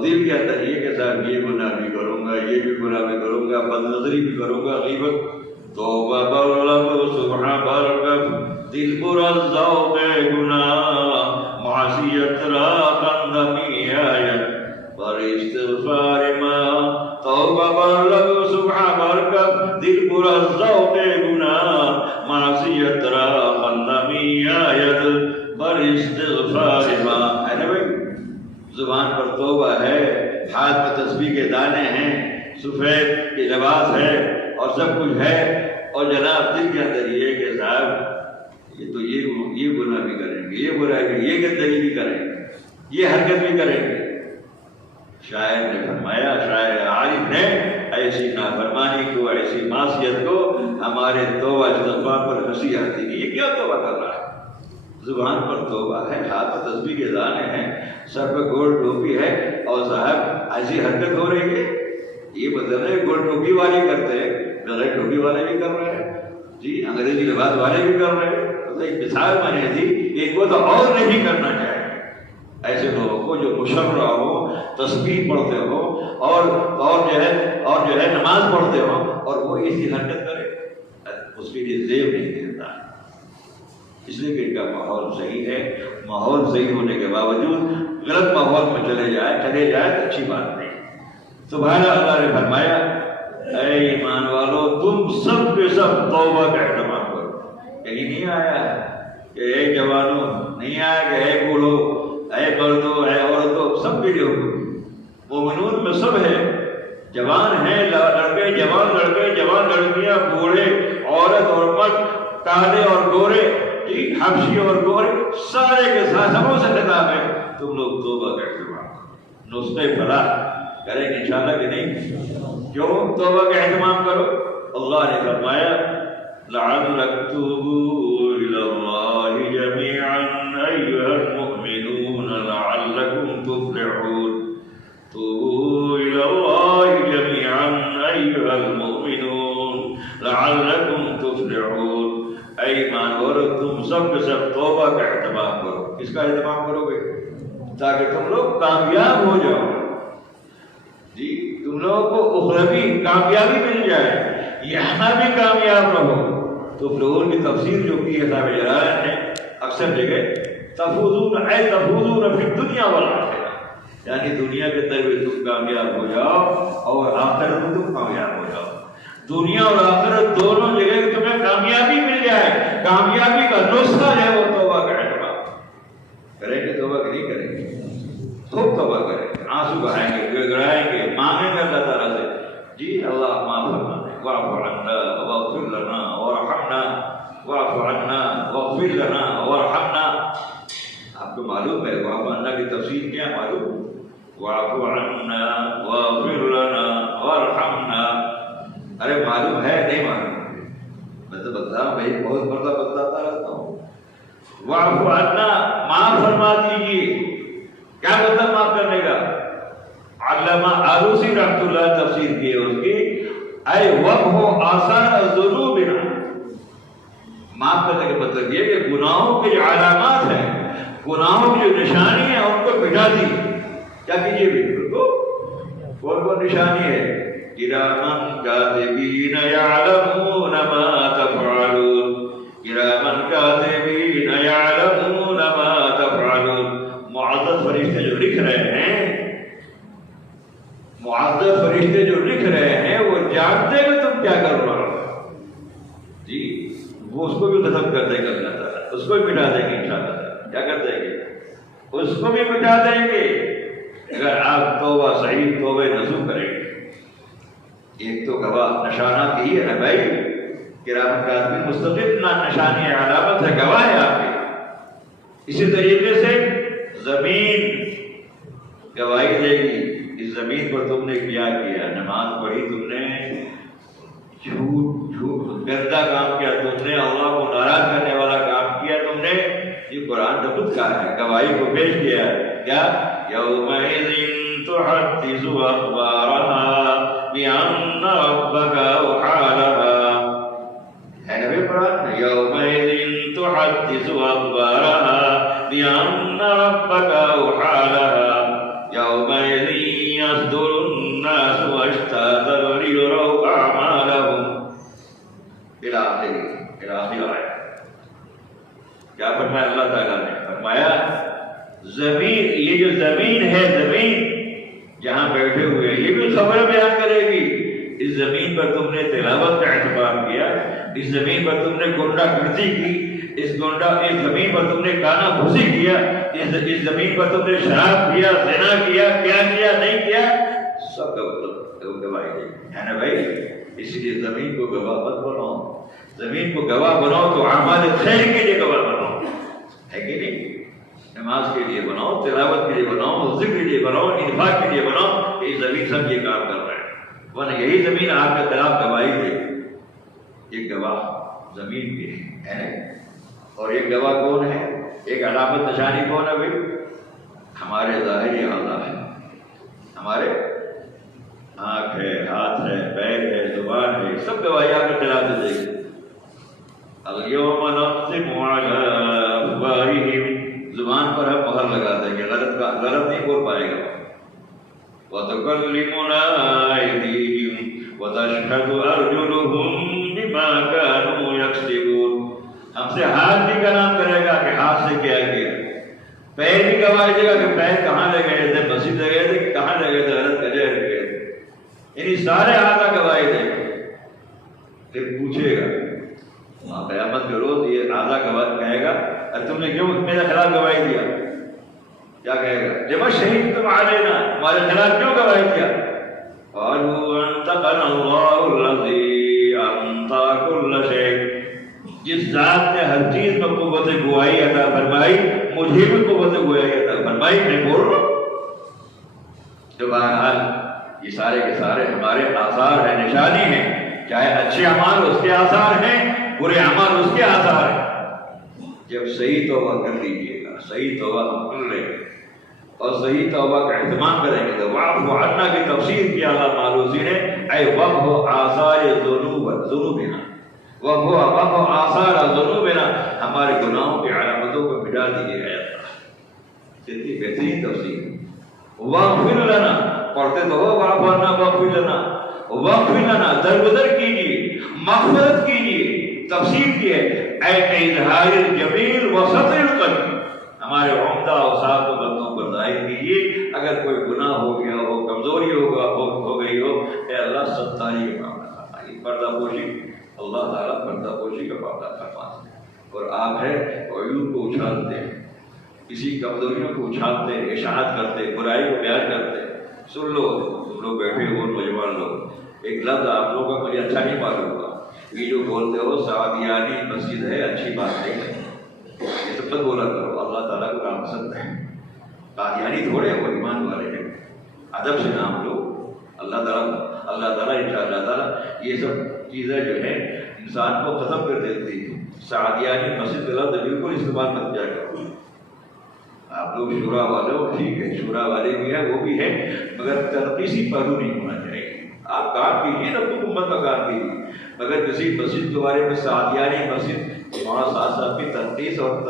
اور دل کے اندر یہ کہ صاحب یہ گناہ بھی کروں گا، یہ بھی گناہ بھی کروں گا، بد نظری بھی کروں گا، غیبت، توبہ برلب سبحان برکب دل پر ذوق گناہ معصیت را خندمی آیت پر استغفار ما توبہ برلب سبحان برکب دل پر ذوق گناہ معصیت را خندمی آیت پر استغفار ما. ہے نا بھائی، زبان پر توبہ ہے، ہاتھ میں تسبیح کے دانے ہیں، سفید کے لباس ہے اور سب کچھ ہے، اور جناب دل کے اندر یہ کہ صاحب یہ تو یہ گناہ بھی کریں گے، یہ برائی بھی، یہ گندگی بھی کریں گے، یہ حرکت بھی کریں گے. شاعر نے فرمایا، شاعر عارف نے، ایسی نافرمانی کو، ایسی معصیت کو ہمارے توبہ استغفار پر ہنسی آتی ہے. یہ کیا توبہ کر رہا ہے؟ زبان پر توبہ ہے، ہاتھ پر تسبیح کے دانے ہیں، سر پہ گول ٹوپی ہے، اور صاحب ایسی حرکت ہو رہی ہے. یہ مطلب ہے گول ٹوپی والے کرتے ہیں، بغیر ٹوپی والے بھی کر رہے ہیں، جی انگریزی لباس والے بھی کر رہے ہیں. تو ایک مثال میں نے دی، ایک وہ تو اور نہیں کرنا چاہیے. ایسے لوگوں کو جو مشرع ہو، تسبیح پڑھتے ہو اور جو ہے نماز پڑھتے ہو، اور وہ ایسی حرکت کرے، اس کے لیے زیب نہیں دیتا. اس لیے کہ ان کا ماحول صحیح ہے. ماحول صحیح ہونے کے باوجود غلط ماحول میں چلے جائے تو اچھی بات نہیں. سبحان اللہ نے فرمایا، اے ایمان والو تم سب کے سب توبہ کا اہتمام کرو. کہیں نہیں آیا کہ اے جوانوں، نہیں آیا کہ اے بوڑھو، اے مردوں، اے عورتوں، سب کے لیے مومنون میں سب ہے. جوان ہیں لڑکے، جوان لڑکے، جوان لڑکیاں، بوڑھے، عورت اور مرد، کالے اور گورے، حبشی اور گورے، سارے کے ساتھ سبوں سے خطاب ہے. تم لوگ توبہ کا اہتمام کرو. نسخے فلاح کریں گے انشاءاللہ کہ نہیں؟ کیوں توبہ کا اہتمام کرو؟ اللہ نے فرمایا، لعلک توبوا الی اللہ جميعا ایھا المؤمنون لعلکم تفلحون. توبوا الی اللہ جميعا ایھا المؤمنون لعلکم تفلحون. اے ایمان والو تم سب کے سب توبہ کا اہتمام کرو. کس کا اہتمام کرو گے؟ تاکہ تم لوگ کامیاب ہو جاؤ. جی تم لوگوں کو اخروی کامیابی مل جائے، یہاں بھی کامیاب رہو. تو فلور کی تفسیر جو کی ہے صاحب جلالہ نے اکثر جگہ تفوزون اے تفوزون فی الدنیا والآخرہ، یعنی دنیا کے اندر بھی تم کامیاب ہو جاؤ اور آخرت میں تم کامیاب ہو جاؤ. دنیا اور آخرت دونوں جگہ تمہیں کامیابی مل جائے. کامیابی کا نسخہ ہے وہ توبہ کا اہتمام. کریں گے توبہ کہ نہیں کریں گے؟ خوب توبہ کریں گے، آنسو بہائیں گے، گڑگڑائیں گے، مانگیں گے اللہ تعالیٰ سے، جی اللہ معاف فرما دے، واعف عنا واغفر لنا وارحمنا، واعف عنا واغفر لنا وارحمنا. آپ کو معلوم ہے واعف عنا کی تفسیر کیا معلوم؟ واعف عنا واغفر لنا وارحمنا. ارے معلوم ہے نہیں معلوم؟ میں تو بتاؤں بھائی، بہت مرتبہ بتاتا رہتا ہوں. واعف عنا معاف فرما دیجیے. کیا مطلب معاف کرنے کا؟ علامہ آلوسی رحمۃ اللہ تفسیر کی ہے اس کی، اے وقف آثار ذنوبنا. معاف کرنے کا مطلب یہ کہ گناہوں کے جو علامات ہیں، گناہوں کی جو نشانی ہیں، ان کو مٹا دی. کیا کیجیے بھی کون کون نشانی ہے؟ کراما کاتبین یعلمون ما تفعلون. کراما کاتبین یعلمون ما تفعلون. معزز فرشتے جو لکھ رہے ہیں، معزز فرشتے جو لکھ رہے ہیں، وہ جانتے ہیں کہ تم کیا کر رہے ہو. جی وہ اس کو بھی ختم کر دیں گے اللہ تعالیٰ، اس کو بھی مٹا دیں گے انشاءاللہ. کیا کر دیں گے؟ اس کو بھی مٹا دیں گے اگر آپ توبہ صحیح توبہ نصوح کریں گے. ایک تو گواہ نشانات یہی ہے نا بھائی، کرام کاتبین مستقل نشانی علامت ہے، گواہ ہے آپ کے. اسی طریقے سے زمین گواہی دے گی. اس زمین پر تم نے کیا کیا؟ نماز پڑھی تم نے، جھوٹ گندا کام کیا تم نے، اللہ کو ناراض کرنے والا کام کیا تم نے. یہ قرآن نے خود کہا ہے، گواہی کو پیش کیا ہے. کیا؟ یومئذ تحدث اخبارها بأن ربك أوحى لها. ہے نبی قرآن، یومئذ تحدث اخبارها بأن ربك أوحى لها یومئذ زمین، یہ جو زمین ہے، زمین جہاں بیٹھے ہوئے یہ بھی خبر بیان کرے گی۔ اس زمین پر تم نے تلاوت کا اہتمام کیا، اس زمین پر تم نے گنڈا گردی کی، اس زمین پر تم نے کانا بھوسی کیا، اس زمین پر تم نے شراب پیا، زنا کیا، کیا کیا نہیں کیا، سب گواہی ہے نا بھائی۔ اس لیے زمین کو گواہ مت بناؤ، زمین کو گواہ بناؤ تو اعمال خیر کے لیے گواہ بناؤ، ہے کہ نہیں؟ نماز کے لیے بناؤ، تلاوت کے لیے بناؤ، ذکر کے لیے بناؤ، انفاق کے لیے بناؤ۔ یہ زمین سب یہ کام کر رہا ہے، ورنہ یہی زمین آپ کے خلاف گواہی دے۔ یہ گواہ زمین کی ہے، اور یہ گواہ کون ہے؟ ایک علامت نشانی کون ہے بھائی؟ ہمارے ظاہری اعضاء ہے، ہمارے آنکھ ہے، ہاتھ ہے، پیر ہے، زبان ہے، سب گواہی آپ کے خلاف دے دے گی۔ اليوم نختم على افواہہم، زبان پر ہم مہر لگا دیں گے، غلط نہیں بول پائے گا۔ وَتُكَلِّمُنَا أَيْدِيهِمْ وَتَشْهَدُ أَرْجُلُهُمْ بِمَا كَانُوا يَكْسِبُونَ، ہم سے ہاتھ بھی کلام کرے گا کہ ہاتھ سے کیا کیا، پیر بھی گواہی دے گا کہ پیر کہاں لے گئے تھے، مسجد لے گئے تھے کہ کہاں لے گئے تھے، غلط جگہ لے گئے تھے، یعنی سارے اعضاء گواہی دیں گے۔ پھر پوچھے گا قیامت کے روز، یہ اعضاء گواہ کہے گا تم نے کیوں میرے خلاف گواہی دیا؟ کیا کہے گا؟ لما شہدتم علینا، ہمارے خلاف کیوں گواہی دیا؟ قالوا انطقنا اللہ الذی انطق کل شیء، جس ذات نے ہر چیز میں قوت گواہی عطا فرمائی، مجھے بھی قوت گواہی عطا فرمائی، میں بول رہا ہوں۔ تو بہرحال یہ سارے کے سارے ہمارے آثار ہیں، نشانی ہیں، چاہے اچھے اعمال اس کے آثار ہیں، برے اعمال اس کے آثار ہیں۔ جب صحیح توبہ کر لیجیے گا، صحیح توبہ ہم کر لیں گے اور صحیح توبہ کا اہتمام کریں گے تو واعف عنا کی تفسیر کی اعلیٰ مالوسی نے، اے وقف آثار ذنوبنا، وقف آثار ذنوبنا، ہمارے گناہوں کی علامتوں کو مٹا دیجیے گا۔ کتنی بہترین تفسیر۔ واغفر لنا، پڑھتے تو ہو واعف عنا واغفر لنا، واغفر لنا، درگزر کیجیے، مغفرت کیجیے۔ تفسیر کی ہے اے اظہار الجمیل وسط القلب، ہمارے عمدہ اوصاف کو بندوں پر ظاہر کیجیے۔ اگر کوئی گناہ ہو گیا ہو، کمزوری ہو گئی ہو، اے اللہ ستاری کا معاملہ فرمائیے، پردہ پوشی، اللہ تعالیٰ پردہ پوشی کا معاملہ فرماتے ہیں، اور آپ ہے عیوب کو اچھالتے ہیں، کسی کمزوریوں کو اچھالتے ہیں، اشاعت کرتے ہیں، برائی کو بیان کرتے ہیں۔ سن لو، تم لوگ بیٹھے ہو نوجوان لوگ، ایک لفظ آپ لوگوں کا مجھے اچھا نہیں معلوم ہوا، یہ جو بولتے ہو سعدیانی مسجد ہے، اچھی بات نہیں ہے، یہ سب تک بولا کرو، اللہ تعالیٰ کو نام پسند ہے۔ قادیانی تھوڑے وہ ایمان والے ہیں، ادب سے نام لو، اللہ تعالیٰ انشاءاللہ تعالیٰ یہ سب چیزیں جو ہیں انسان کو ختم کر دیتی ہیں۔ سعدیانی مسجد کا لفظ بالکل استعمال مت کیا کرو۔ آپ لوگ شورا والے ہو، ٹھیک ہے، شورا والے بھی ہیں، وہ بھی ہیں، مگر تنقیسی پہلو نہیں ہونا چاہیے۔ آپ کام کیجیے نا، حکومت کا کام کیجیے، مگر کسی مسجد کے بارے میں سعدیانی مسجد وہاں صاحب کی تنقیص اور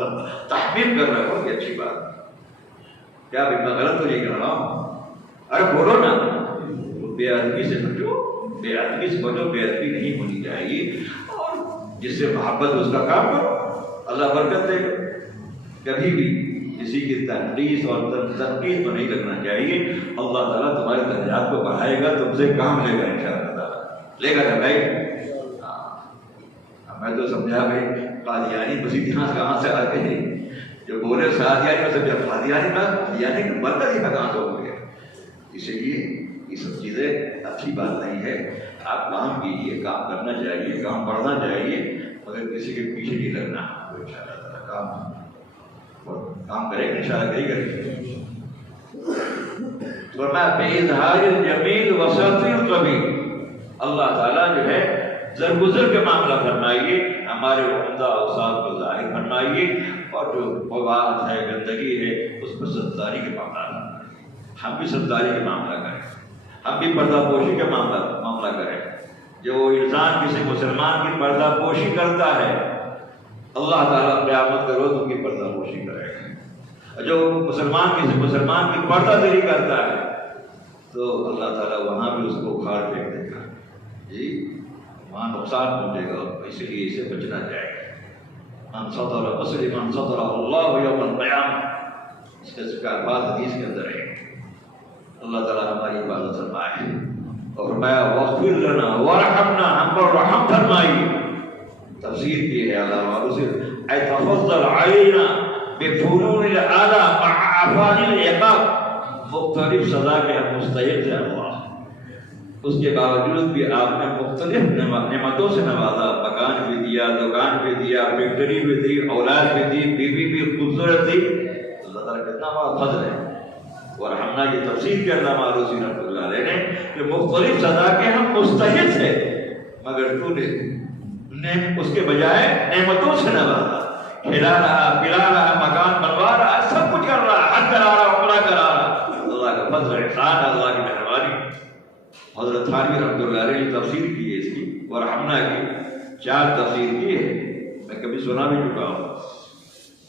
تحقیر کر رہا ہے، یہ اچھی بات ہے۔ کیا میں غلط تو نہیں کر رہا ہوں؟ ارے بولو نا، بے ادبی سے بچو، بے ادبی سے بچو، بے ادبی نہیں ہونی چاہیے، اور جس سے محبت اس کا کام کرو، اللہ برکت دے گا۔ کبھی بھی کسی کی تنقیص اور تنقید میں نہیں لگنا چاہیے، اللہ تعالیٰ تمہارے درجات کو بڑھائے گا، تم سے کام لے گا انشاءاللہ تعالیٰ، لے گا نا بھائی۔ میں تو سمجھا بھائی قادیانی مسجد یہاں کہاں سے آ گئے، جو بولے سعدیانی میں سمجھا قادیانی کا، قادیانی کا مرکز یہاں کہاں سے ہو گیا۔ اسی لیے یہ سب چیزیں اچھی بات نہیں ہے۔ آپ کام کیجیے، کام کرنا چاہیے، کام پڑھنا چاہیے، مگر کسی کے پیچھے نہیں لگنا، ان شاء اللہ تعالیٰ کام کرے گا، ان شاء اللہ کرے گا۔ فرمایا بے اظہار الجمیل وسط القبیح، اللہ تعالیٰ جو ہے درگزر کے معاملہ فرمائیے، ہمارے عمدہ اوصاف کو ظاہر فرمائیے، اور جو قباحت ہے، گندگی ہے، اس پر ستاری کے معاملہ کریں۔ ہم بھی ستاری کے معاملہ کریں، ہم بھی پردہ پوشی کے معاملہ کریں۔ جو انسان کسی مسلمان کی پردہ پوشی کرتا ہے، اللہ تعالیٰ قیامت کے روز ان کی پردہ پوشی کرے گا۔ جو مسلمان کسی مسلمان کی پردہ داری کرتا ہے تو اللہ تعالیٰ وہاں بھی اس کو اکھاڑ پھینک دے گا، جی وہاں نقصان پہنچے گا، اس لیے اسے بچنا چاہیے۔ من ستر مسلما سترہ اللہ یوم القیامہ، اس کے الفاظ حدیث کے اندر ہے۔ اللہ تعالیٰ ہماری حفاظت فرمائے اور فرمایا واغفر لنا وارحمنا، ہم پر رحم فرمائیے۔ تفسیر کی ہے علامہ معروسی اے تفضل علینا بفنون الاعلیٰ مع عفان العقاب، مختلف سزا کے ہم مستحق ہیں اللہ، اس کے باوجود بھی آپ نے مختلف نعمتوں سے نوازا، مکان بھی دیا، دکان بھی دیا، فیکٹری بھی دی، اولاد بھی دی، بیوی بھی خوبصورت دی۔ اللہ تعالیٰ کتنا بڑا فضل ہے۔ اور ہم نے یہ تفسیر کیا علامہ معروسی رحمۃ اللہ علیہ نے کہ مختلف سزا کے ہم مستحق تھے، مگر تو نے اس کے بجائے نعمتوں سے نوازا، کھلا رہا، پلا رہا، مکان بنوا رہا، سب کچھ کر رہا، حج کرا رہا، عمرہ کرا رہا۔ اللہ کا فضل احسان، اللہ کی مہربانی۔ حضرت تھانوی رحمۃ اللہ علیہ نے تفسیر کی ہے اس کی، ورحمنا کی 4 تفسیر کی ہے، میں کبھی سنا بھی چکا ہوں۔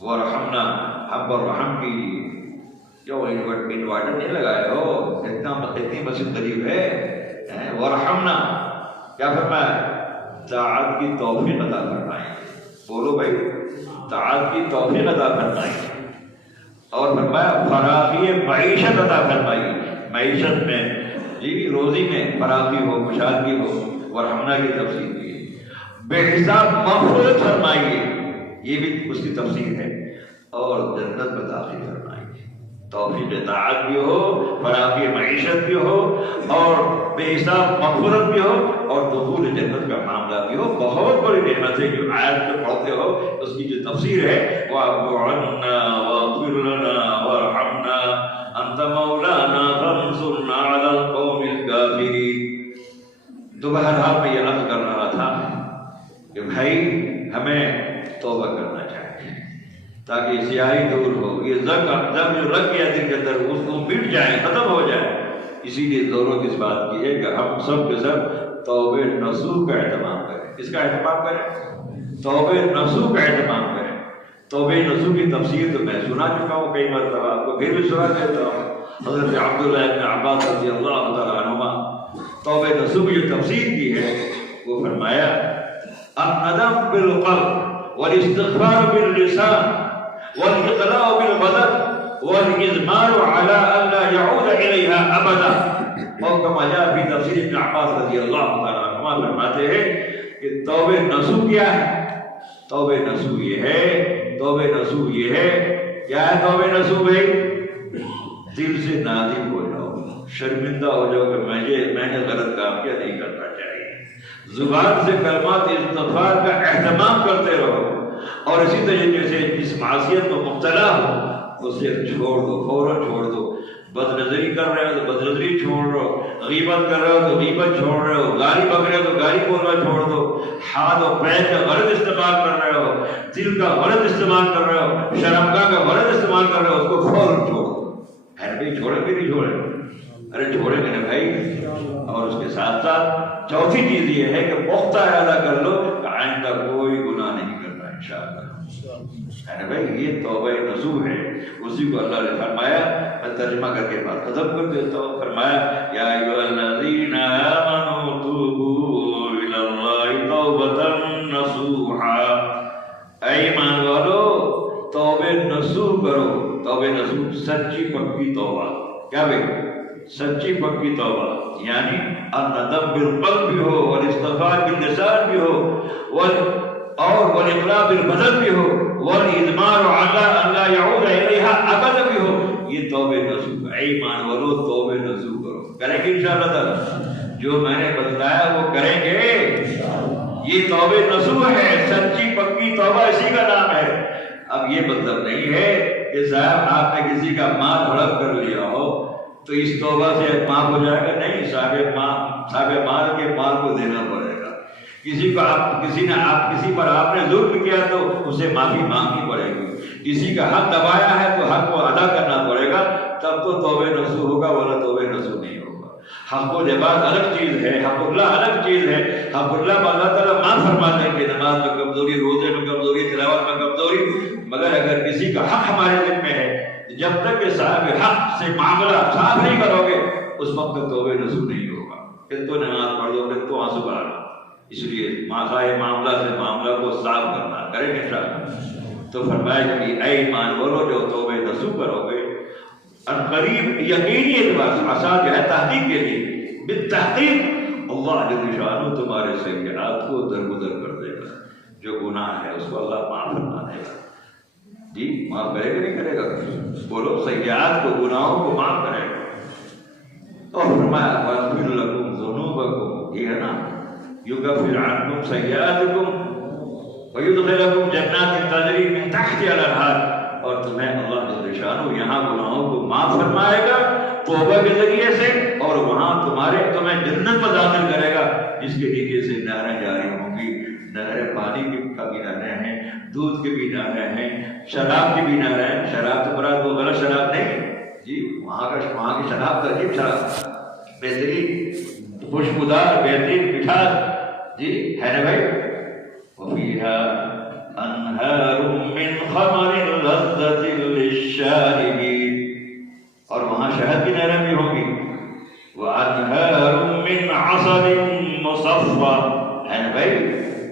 ورحمنا، ہم پر رحم کی، کیوں انورٹر نہیں لگایا ہو، اتنی مسجد قریب ہے۔ ورحمنا کیا فرمایا؟ طاعت کی توفیق عطا فرمائے۔ بولو بھائی، طاعت کی توفیق عطا فرمائے۔ اور فرمایا فراغی معیشت عطا فرمائی، معیشت میں جی روزی میں فراغی ہو، کشادگی ہو۔ ورحمنا کی تفسیر کی بے حساب مغفرت فرمائیے، یہ بھی اس کی تفسیر ہے، اور جنت میں داخل فرمائیے۔ توفیق طاعت بھی ہو، فراغی معیشت بھی ہو، اور بے حساب مغفرت بھی ہو، اور دخول جنت کا معاملہ بھی ہو۔ بہت بڑی نعمت ہے جو آیت میں پڑھتے ہو، اس کی جو تفسیر ہے وَاعْفُ عَنَّا وَاغْفِرْ لَنَا وَارْحَمْنَا أَنْتَ مَوْلَانَا فَانصُرْنَا عَلَى الْقَوْمِ الْكَافِرِينَ۔ تو بہرحال میں یہ عرض کر رہا تھا کہ بھائی ہمیں توبہ کرنا چاہیے تاکہ سیاہی دور ہو، یہ زنگ جو رکھ گیا دل کے اندر اس کو مٹ جائے، ختم ہو جائے۔ اسی لیے زوروں کی اس بات کی ہے کہ ہم سب کے سب توبہ نصوح کا اہتمام کریں۔ کس کا اہتمام کریں؟ توبہ نصوح کا اہتمام کریں۔ توبہ نصوح کی تفسیر تو میں سنا چکا ہوں کئی مرتبہ، آپ کو پھر بھی سنا دیتا ہوں۔ حضرت عبداللہ ابن عباس رضی اللہ تعالیٰ عنہما توبہ نصوح کی جو تفسیر کی ہے وہ فرمایا الندم بالقلب والاستغفار باللسان والاقلاع بالبدن والاضمار على ان لا يعود اليها ابدا۔ اور كما جاء في تفسیر ابن عباس رضی اللہ تعالیٰ عنہما فرماتے ہیں کہ توبہ نصوح کیا ہے؟ توبہ نصوح یہ ہے، توبہ نصوح یہ ہے، کیا ہے توبہ نصوح بھائی؟ دل سے نادم ہو جاؤ، شرمندہ ہو جاؤ کہ میں نے غلط کام کیا، نہیں کرنا چاہیے۔ زبان سے کلمات استغفار کا اہتمام کرتے رہو، اور اسی طریقے سے جس معصیت میں مبتلا ہو اسے چھوڑ دو، فوراً چھوڑ دو۔ بد نظری کر رہے ہو تو بد نظری چھوڑ دو، غیبت کر رہے ہو تو غیبت چھوڑ رہے ہو، گالی بک رہے ہو تو گالی بولنا چھوڑ دو، ہاتھ اور پیر کا غلط استعمال کر رہے ہو، دل کا غلط استعمال کر رہے ہو، شرمگاہ کا غلط استعمال کر رہے ہو، اس کو فوراً چھوڑ دو۔ ہے بھائی چھوڑے کہ نہیں چھوڑے؟ ارے چھوڑے کہ نہیں بھائی؟ اور اس کے ساتھ ساتھ چوتھی چیز یہ ہے کہ پختہ ارادہ کر لو کہ آئندہ کوئی گناہ نہیں کرنا انشاءاللہ۔ ہے بھائی یہ توبہ نصوح ہے، اسی کو اللہ نے فرمایا، میں ترجمہ کر کے بات ختم کر دیتا ہوں۔ فرمایا یا ایھا الذین آمنوا توبوا الی اللہ توبۃ نصوحا، اے ایمان والو توبہ نصوح کرو۔ توبہ نصوح سچی پکی توبہ، کیا بھائی؟ سچی پکی توبہ، یعنی الندم بالقلب بھی ہو، والاستغفار باللسان بھی ہو، اور والاقلاع بالبدن بھی ہو، والاضمار علی ان لا یعود الیہا ابدا بھی ہو۔ یہ توبہ نصوح، اے ایمان والو توبہ نصوح کرو۔ کریں گے انشاءاللہ تعالی؟ جو میں نے بتلایا وہ کریں گے۔ یہ توبہ نصوح ہے، سچی پکی توبہ اسی کا نام ہے۔ اب یہ مطلب نہیں ہے کہ صاحب آپ نے کسی کا مال ہڑپ کر لیا ہو تو اس توبہ سے معاف ہو جائے گا، نہیں، صاحب مال کے مال کو دینا پڑے گا۔ کسی پر آپ نے ظلم کیا تو اسے معافی مانگنی پڑے گی، کسی کا حق دبایا ہے تو حق کو ادا کرنا پڑے گا، تب تو توبہ نصوح ہوگا، ورنہ توبہ نصوح نہیں ہوگا۔ حق و لباس الگ چیز ہے، حق اللہ الگ چیز ہے۔ حق اللہ میں اللہ تعالیٰ معاف فرماتے ہیں کہ نماز میں کمزوری، روزے میں کمزوری، تلاوت میں کمزوری، مگر اگر کسی کا حق ہمارے دل میں ہے، جب تک کہ صاحب حق سے معاملہ صاف نہیں کرو گے اس وقت تک توبہ نصوح نہیں ہوگا۔ پھر تو نماز پڑھ لو، پھر تو آنسو بہا لو۔ اس لیے معاملہ سے معاملہ کو صاف کرنا، کریں گے انشاءاللہ۔ تو فرمایا کہ اے ایمان والو جو توبہ نصوح کرو گے قریب یقینی اعتبار سے عصا جو ہے تحقیق کے لیے، بالتحقیق اللہ جل شانہ تمہارے سیئات کو درگزر کر دے گا، جو گناہ ہے اس کو اللہ معاف فرما دے گا۔ جی معاف کرے گا نہیں کرے گا؟ بولو سیئات کو، گناہوں کو معاف کرے گا۔ اور فرمایا وَيَغْفِرْ لَكُمْ ذُنُوبَكُمْ، یہ ہے نا يُكَفِّرْ عَنْكُمْ سَيِّئَاتِكُمْ وَيُدْخِلَكُمْ جَنَّاتٍ تَجْرِي مِنْ تَحْتِهَا الْأَنْهَارُ، اور تمہیں اللہ جل شانہ یہاں گناہوں کو معاف فرمائے گا توبہ کے ذریعے سے، اور وہاں تمہیں جنت میں داخل کرے گا جس کے نیچے سے نہریں جاری ہوں گی۔ نہریں پانی کی بھی نہریں ہیں، دودھ کی بھی نہریں ہیں، شراب کی بھی نہریں ہیں۔ شراب تو برا وہ غلط شراب نہیں جی، وہاں کی شراب تو عجیب شراب، بہترین خوشبودار، بہترین مٹھاس جی ہے نا بھائی۔ وَفِيهَا أَنْهَارٌ مِّنْ خَمَرٍ لَذَّةٍ لِلشَّارِبِينَ، اور وہاں شہد کی نہریں بھی ہوں گی۔ وَأَنْهَارٌ مِّنْ عَسَلٍ مُّصَفًّى، ہے نا بھائی،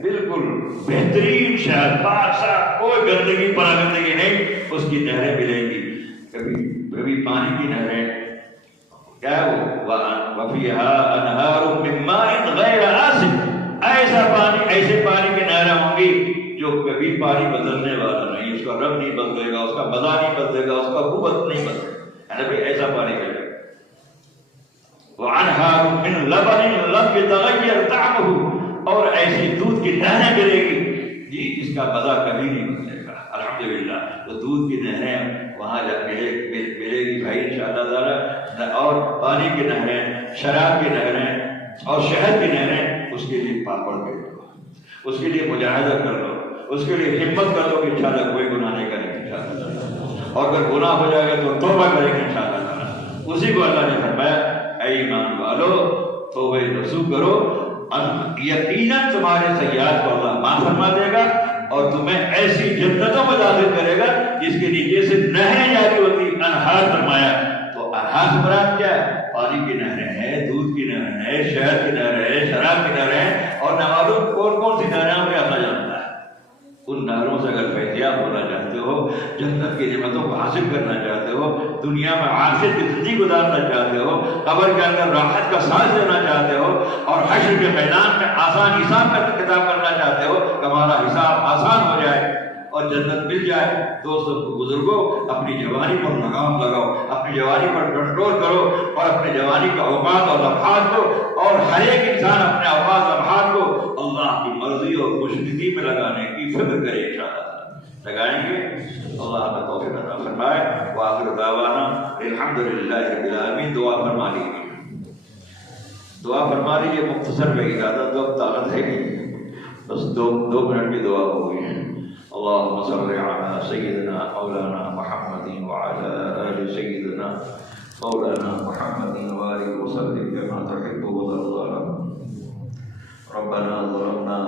بالکل بہترین شہد، پاک صاف، کوئی گندگی پراگندگی نہیں، اس کی نہریں ملیں گی۔ کبھی پانی کی نہریں کیا ہے وہ، وَفِيهَا أَنْهَارٌ مِّن مَّاءٍ غَيْرَ آسِنٍ، ایسے پانی کی نہریں ہوں گی جو کبھی پانی بدلنے والا نہیں، اس کا رنگ نہیں بدلے گا، اس کا مزہ نہیں بدلے گا، اس کا قوت نہیں بدلے گا، ہے نا بھائی، ایسا پانی ملے گا۔ وَأَنْهَارٌ مِّن لَبَنٍ لَمْ يَتَغَيَّرْ طَعْمُهُ، اور ایسی دودھ کی نہریں ملے گی جی جس کا مزہ کبھی نہیں بدلے گا۔ الحمدللہ، تو دودھ کی نہریں وہاں جب ملے گی بھائی انشاءاللہ تعالیٰ، اور پانی کی نہریں، شراب کی نہریں اور شہد کی نہریں، اس کے لیے پاپڑ کے لو، اس کے لیے مجاہدہ کر لو، اس کے لیے ہمت کر لو کہ انشاءاللہ کوئی گناہ نہیں کریں گے انشاءاللہ تعالیٰ، اور اگر گناہ ہو جائے گا تو توبہ کریں گے انشاءاللہ تعالیٰ۔ اسی کو اللہ نے فرمایا اے ایمان والو توبہ رسو کرو، یقیناً تمہارے سیئات کو اللہ معاف فرما دے گا اور تمہیں ایسی جنتوں میں داخل کرے گا جس کے نیچے سے نہریں جاری ہوتی، انہار فرمایا۔ تو انہار سے مراد کیا ہے؟ پانی کی نہریں ہیں، دودھ کی نہریں ہیں، شہد کی نہریں ہیں، شراب کی نہریں ہیں، اور نہ معلوم کون کون سی نہریں ہوں گے اللہ جانتا ہے۔ ان نہروں سے اگر فیضیاب ہونا چاہتے ہو، جنت کی نعمتوں کو حاصل کرنا چاہتے ہو، دنیا میں عافیت کی زندگی گزارنا چاہتے ہو، قبر کے اندر راحت کا سانس لینا چاہتے ہو، اور حشر کے میدان میں آسان حساب کا خطاب کرنا چاہتے ہو کہ ہمارا حساب آسان ہو جائے اور جنت مل جائے، دوستوں بزرگوں اپنی جوانی پر لگام لگاؤ، اپنی جوانی پر کنٹرول کرو، اور اپنی جوانی کا اوقات اور لمحات کو، اور ہر ایک انسان اپنے اوقات لمحات کو اللہ کی مرضی اور خوشنودی میں لگانے کی فکر کرے انشاءاللہ، لگائیں گے۔ اللہ ہمیں توفیق عطا فرمائے۔ وآخر دعوانا الحمدللہ رب العالمین۔ دعا فرما لیجیے، دعا فرما لیجیے، مختصر میں زیادہ تو طاقت ہے نہیں، بس دو منٹ کی دعا ہو گئی ہے۔ اللهم صل على سيدنا مولانا محمد وعلى آل سيدنا مولانا محمد وآله وسلم كما تحب وترضى. ربنا ظلمنا